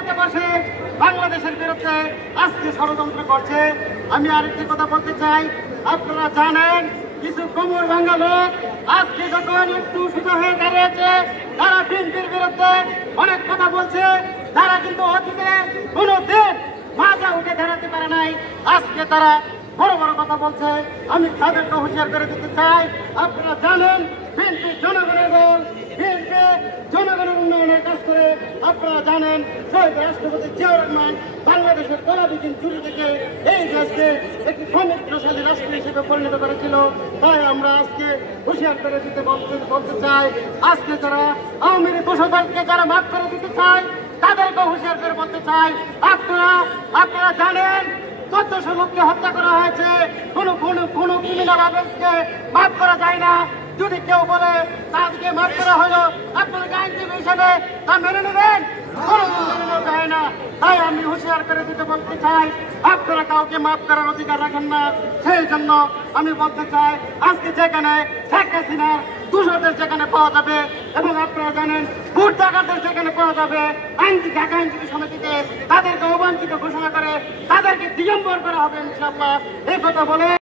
মিডিয়াতে বসে বাংলাদেশের বিরুদ্ধে আজকে ষড়যন্ত্র করছে। আমি আরেকটি কথা বলতে চাই, আপনারা জানেন কিছু কোমর ভাঙা লোক আজকে যখন একটু সোজা হয়ে দাঁড়িয়েছে, তারা বিএনপির বিরুদ্ধে অনেক কথা বলছে। তারা কিন্তু অতীতে কোনোদিন মাজা উঠে দাঁড়াতে পারে নাই, আজকে তারা বড় বড় কথা বলছে। আমি তাদেরকে হুঁশিয়ার করে দিতে চাই, আপনারা জানেন বিএনপি জনগণের দল, বিএনপি জনগণের উন্নয়নের কাজ করে। আপনারা জানেন শহীদ রাষ্ট্রপতি জিয়াউর রহমান বাংলাদেশের তলাবিহীন চুরি থেকে এই দেশকে একটি সমৃদ্ধশালী রাষ্ট্র হিসেবে পরিণত করেছিল। তাই আমরা আজকে হুঁশিয়ার করে দিতে বলতে চাই, আজকে যারা আওয়ামী লীগ দোষরকে যারা মাফ করে দিতে চায় তাদেরকে হুঁশিয়ার করে বলতে চাই, আপনারা জানেন 1400 লোককে হত্যা করা হয়েছে, কোনো ক্রিমিনাল অফেন্সকে মাফ করা যায় না। যদি কেউ বলে তাদেরকে মাফ করা হলো, আপনাদেরকে আইনজীবী হিসেবে তা মেনে নেবেন? যায় না। তাই আমি হুঁশিয়ার করে দিতে বলতে চাই, আপনারা কাউকে মাফ করার অধিকার রাখেন না। সেই জন্য আমি বলতে চাই, আজকে যেখানে শেখ হাসিনার দূষণদের যেখানে পাওয়া যাবে এবং আপনারা জানেন ভোট ডাকাতদের যেখানে পাওয়া যাবে, ঢাকা আইনজীবী সমিতিতে তাদেরকে অবাঞ্ছিত ঘোষণা করে তাদেরকে দিগম্বর করা হবে ইনশাআল্লাহ। এই কথা বলে